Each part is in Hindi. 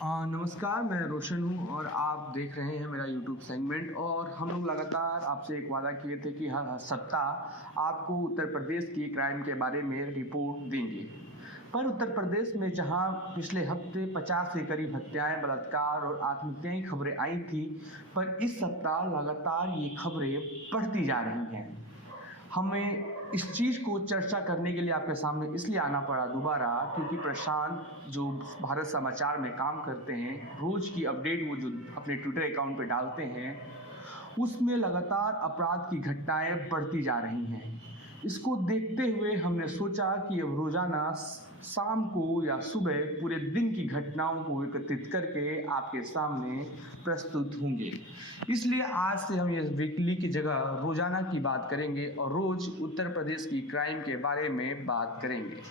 नमस्कार, मैं रोशन हूँ और आप देख रहे हैं मेरा यूट्यूब सेगमेंट। और हम लोग लगातार आपसे एक वादा किए थे कि हर सप्ताह आपको उत्तर प्रदेश की क्राइम के बारे में रिपोर्ट देंगे। पर उत्तर प्रदेश में जहां पिछले हफ्ते 50 के करीब हत्याएं, बलात्कार और आत्महत्याएं खबरें आई थी, पर इस सप्ताह लगातार ये खबरें बढ़ती जा रही हैं। हमें इस चीज़ को चर्चा करने के लिए आपके सामने इसलिए आना पड़ा दोबारा, क्योंकि प्रशांत जो भारत समाचार में काम करते हैं, रोज़ की अपडेट वो जो अपने ट्विटर अकाउंट पे डालते हैं, उसमें लगातार अपराध की घटनाएं बढ़ती जा रही हैं। इसको देखते हुए हमने सोचा कि अब रोज़ाना शाम को या सुबह पूरे दिन की घटनाओं को एकत्रित करके आपके सामने प्रस्तुत होंगे। इसलिए आज से हम ये वीकली की जगह रोज़ाना की बात करेंगे और रोज़ उत्तर प्रदेश की क्राइम के बारे में बात करेंगे।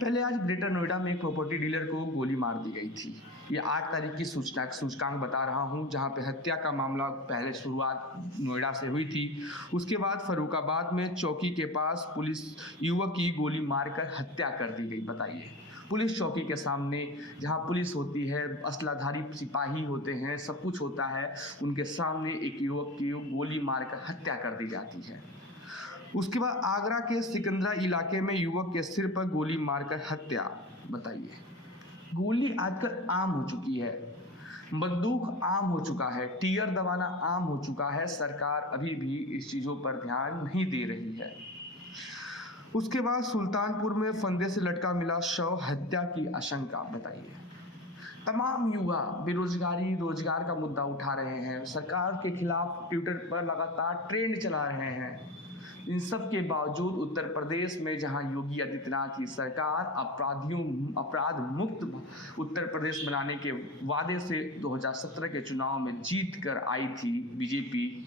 पहले आज ग्रेटर नोएडा में एक प्रॉपर्टी डीलर को गोली मार दी गई थी। ये 8 तारीख की सूचकांक बता रहा हूँ, जहाँ पे हत्या का मामला पहले शुरुआत नोएडा से हुई थी। उसके बाद फर्रुखाबाद में चौकी के पास पुलिस युवक की गोली मारकर हत्या कर दी गई। बताइए, पुलिस चौकी के सामने जहाँ पुलिस होती है, असलाधारी सिपाही होते हैं, सब कुछ होता है, उनके सामने एक युवक की गोली मारकर हत्या कर दी जाती है। उसके बाद आगरा के सिकंदरा इलाके में युवक के सिर पर गोली मारकर हत्या। बताइए, गोली आजकल आम हो चुकी है, बंदूक आम हो चुका है, टीयर दबाना आम हो चुका है। सरकार अभी भी इस चीज़ों पर ध्यान नहीं दे रही है। उसके बाद सुल्तानपुर में फंदे से लटका मिला शव, हत्या की आशंका। बताइए, तमाम युवा बेरोजगारी, रोजगार का मुद्दा उठा रहे हैं, सरकार के खिलाफ ट्विटर पर लगातार ट्रेंड चला रहे हैं। इन सब के बावजूद उत्तर प्रदेश में जहां योगी आदित्यनाथ की सरकार अपराध मुक्त उत्तर प्रदेश बनाने के वादे से 2017 के चुनाव में जीत कर आई थी बीजेपी,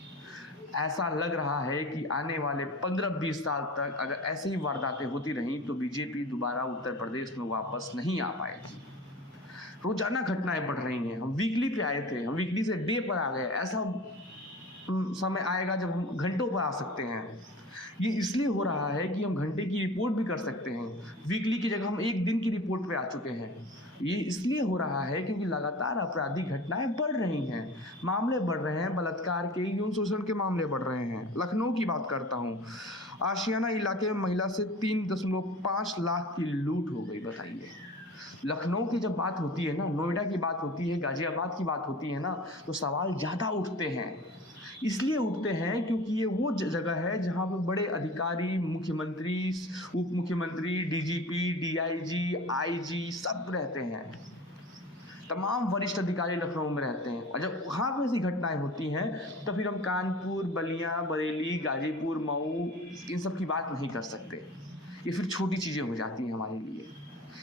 ऐसा लग रहा है कि आने वाले 15-20 साल तक अगर ऐसे ही वारदातें होती रहीं तो बीजेपी दोबारा उत्तर प्रदेश में वापस नहीं आ पाएगी। रोजाना घटनाएं बढ़ रही हैं। हम वीकली पे आए थे, हम वीकली से डे पर आ गए। ऐसा समय आएगा जब हम घंटों पर आ सकते हैं। ये इसलिए हो रहा है कि हम घंटे की रिपोर्ट भी कर सकते हैं। वीकली की जगह हम एक दिन की रिपोर्ट पे आ चुके हैं। ये इसलिए हो रहा है क्योंकि लगातार आपराधिक घटनाएं बढ़ रही हैं, मामले बढ़ रहे हैं, बलात्कार के, यौन शोषण के मामले बढ़ रहे हैं। लखनऊ की बात करता हूँ, आशियाना इलाके में महिला से 3.5 लाख की लूट हो गई। बताइए, लखनऊ की जब बात होती है ना, नोएडा की बात होती है, गाजियाबाद की बात होती है ना, तो सवाल ज़्यादा उठते हैं। इसलिए उठते हैं क्योंकि ये वो जगह है जहाँ पे बड़े अधिकारी, मुख्यमंत्री, उप मुख्यमंत्री, डीजीपी, डीआईजी, आईजी सब रहते हैं। तमाम वरिष्ठ अधिकारी लखनऊ में रहते हैं। और जब वहाँ पे ऐसी घटनाएं होती हैं तो फिर हम कानपुर, बलिया, बरेली, गाजीपुर, मऊ इन सब की बात नहीं कर सकते। ये फिर छोटी चीज़ें हो जाती हैं हमारे लिए।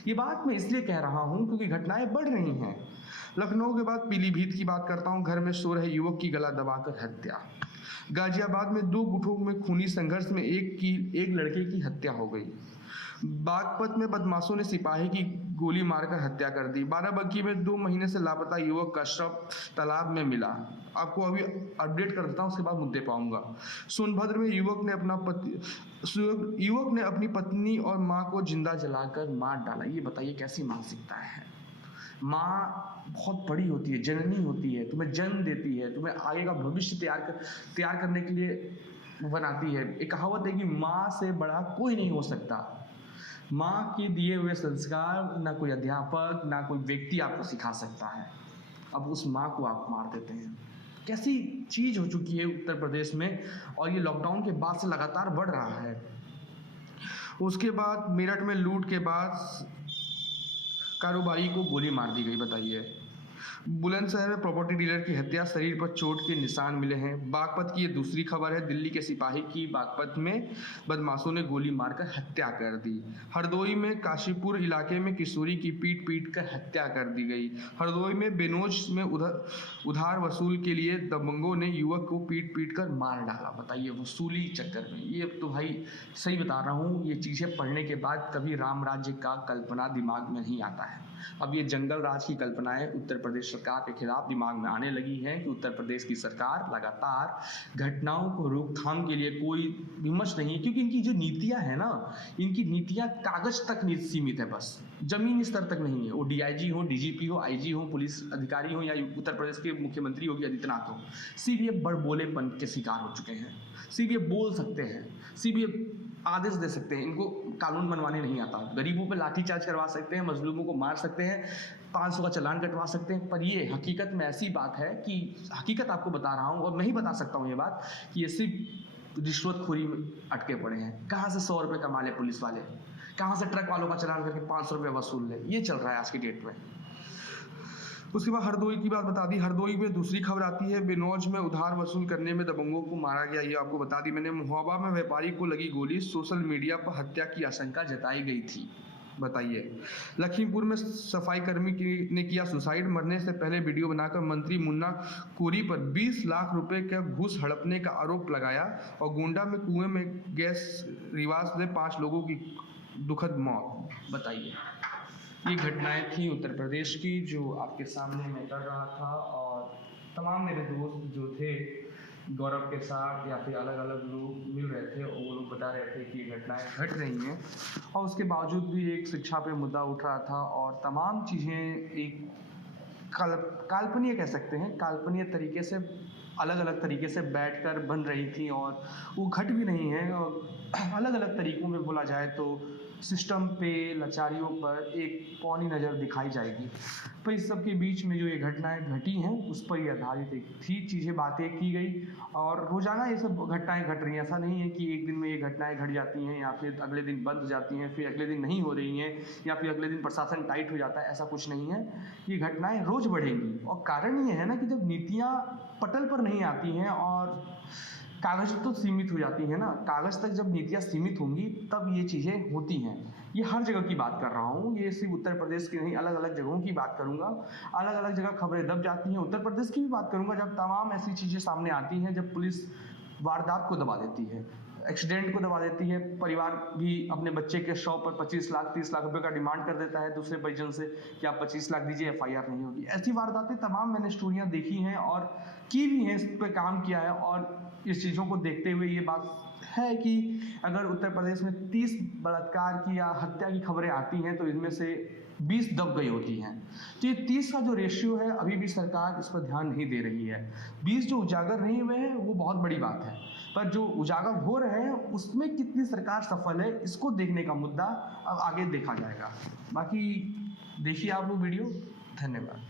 ये बात मैं इसलिए कह रहा हूँ क्योंकि घटनाएं बढ़ रही हैं। लखनऊ के बाद पीलीभीत की बात करता हूँ, घर में सो रहे युवक की गला दबाकर हत्या। गाजियाबाद में 2 गुटों में खूनी संघर्ष में एक लड़के की हत्या हो गई। बागपत में बदमाशों ने सिपाही की गोली मारकर हत्या कर दी। बाराबंकी में 2 महीने से लापता युवक का शव तालाब में मिला। आपको अभी अपडेट कर देता हूँ, उसके बाद मुद्दे पाऊंगा। सोनभद्र में युवक ने अपनी पत्नी और मां को जिंदा जलाकर मार डाला। ये बताइए कैसी मानसिकता है। माँ बहुत बड़ी होती है, जननी होती है, तुम्हें जन्म देती है, तुम्हें आगे का भविष्य तैयार करने के लिए बनाती है। एक कहावत है कि माँ से बड़ा कोई नहीं हो सकता। माँ के दिए हुए संस्कार ना कोई अध्यापक, ना कोई व्यक्ति आपको सिखा सकता है। अब उस माँ को आप मार देते हैं। कैसी चीज़ हो चुकी है उत्तर प्रदेश में, और ये लॉकडाउन के बाद से लगातार बढ़ रहा है। उसके बाद मेरठ में लूट के बाद कारोबारी को गोली मार दी गई। बताइए, बुलंदशहर में प्रॉपर्टी डीलर की हत्या, शरीर पर चोट के निशान मिले हैं। बागपत की ये दूसरी खबर है। दिल्ली के सिपाही की बागपत में बदमाशों ने गोली मारकर हत्या कर दी। हरदोई में काशीपुर इलाके में किशोरी की पीट कर हत्या कर दी गई। हरदोई में बेनोज में उधार वसूल के लिए दबंगों ने युवक को पीट कर मार डाला। बताइए, वसूली चक्कर में। ये तो भाई सही बता रहा हूँ, ये चीज़ें पढ़ने के बाद कभी राम राज्य का कल्पना दिमाग में नहीं आता है। अब ये जंगल राज की कल्पनाएं उत्तर प्रदेश सरकार के खिलाफ दिमाग में आने लगी हैं कि उत्तर प्रदेश की सरकार लगातार घटनाओं को रोकथाम के लिए कोई विमर्श नहीं है, क्योंकि इनकी जो नीतियां हैं ना, इनकी नीतियां कागज तक सीमित है, बस जमीनी स्तर तक नहीं है। वो डीआईजी हो, डीजीपी हो, आईजी हो, पुलिस अधिकारी हो, या उत्तर प्रदेश के मुख्यमंत्री योगी आदित्यनाथ हो, सीधे बड़बोलेपन के शिकार हो चुके हैं। सीधे बोल सकते हैं, सीधे आदेश दे सकते हैं, इनको कानून बनवाने नहीं आता। गरीबों पे लाठीचार्ज करवा सकते हैं, मजलूमों को मार सकते हैं, 500 का चालान कटवा सकते हैं। पर ये हकीकत में ऐसी बात है कि हकीकत आपको बता रहा हूँ और मैं ही बता सकता हूँ ये बात कि ये सिर्फ रिश्वतखोरी में अटके पड़े हैं। कहाँ से 100 रुपये कमा ले पुलिस वाले, कहाँ से ट्रक वालों का चालान करके 500 रुपये वसूल ले, ये चल रहा है आज की डेट में। उसके बाद हरदोई की बात बता दी। हरदोई में दूसरी खबर आती है, बिनौज में उधार वसूल करने में दबंगों को मारा गया, ये आपको बता दी मैंने। महोबा में व्यापारी को लगी गोली, सोशल मीडिया पर हत्या की आशंका जताई गई थी, बताइए। लखीमपुर में सफाई कर्मी ने किया सुसाइड, मरने से पहले वीडियो बनाकर मंत्री मुन्ना कोरी पर 20 लाख रुपए का घूस हड़पने का आरोप लगाया। और गोंडा में कुएं में गैस रिवाज से 5 लोगों की दुखद मौत, बताइए। ये घटनाएं थी उत्तर प्रदेश की जो आपके सामने मैं कर रहा था, और तमाम मेरे दोस्त जो थे गौरव के साथ या फिर अलग अलग लोग मिल रहे थे, और वो लोग बता रहे थे कि ये घटनाएं घट रही हैं, और उसके बावजूद भी एक शिक्षा पे मुद्दा उठ रहा था, और तमाम चीज़ें एक काल्पनिक कह सकते हैं, काल्पनिक तरीके से अलग अलग तरीके से बैठकर बन रही थी, और वो घट भी नहीं है। और अलग अलग तरीक़ों में बोला जाए तो सिस्टम पे, लाचारियों पर एक पौनी नज़र दिखाई जाएगी। पर इस सब के बीच में जो ये घटनाएं घटी हैं उस पर ये आधारित एक थी, चीज़ें बातें की गई, और रोज़ाना ये सब घटनाएं घट रही हैं। ऐसा नहीं है कि एक दिन में ये घटनाएं घट जाती हैं या फिर अगले दिन बंद हो जाती हैं, फिर अगले दिन नहीं हो रही हैं, या फिर अगले दिन प्रशासन टाइट हो जाता है, ऐसा कुछ नहीं है। ये घटनाएं रोज़ बढ़ेंगी, और कारण ये है ना कि जब नीतियाँ पटल पर नहीं आती हैं और कागज़ तो सीमित हो जाती है ना, कागज़ तक जब नीतियाँ सीमित होंगी तब ये चीज़ें होती हैं। ये हर जगह की बात कर रहा हूँ, ये सिर्फ उत्तर प्रदेश की नहीं, अलग अलग जगहों की बात करूँगा। अलग अलग जगह खबरें दब जाती हैं। उत्तर प्रदेश की भी बात करूँगा, जब तमाम ऐसी चीज़ें सामने आती हैं, जब पुलिस वारदात को दबा देती है, एक्सीडेंट को दबा देती है, परिवार भी अपने बच्चे के शव पर 25 लाख 30 लाख रुपए का डिमांड कर देता है दूसरे परिजन से कि आप 25 लाख दीजिए, FIR नहीं होगी। ऐसी वारदातें तमाम मैंने स्टोरियाँ देखी हैं और की भी हैं, इस पर काम किया है। और इस चीज़ों को देखते हुए ये बात है कि अगर उत्तर प्रदेश में 30 बलात्कार की या हत्या की खबरें आती हैं तो इनमें से 20 दब गई होती हैं। तो ये 30 का जो रेशियो है, अभी भी सरकार इस पर ध्यान नहीं दे रही है। 20 जो उजागर नहीं हुए हैं वो बहुत बड़ी बात है, पर जो उजागर हो रहे हैं उसमें कितनी सरकार सफल है, इसको देखने का मुद्दा अब आगे देखा जाएगा। बाकी देखिए आप वो वीडियो। धन्यवाद।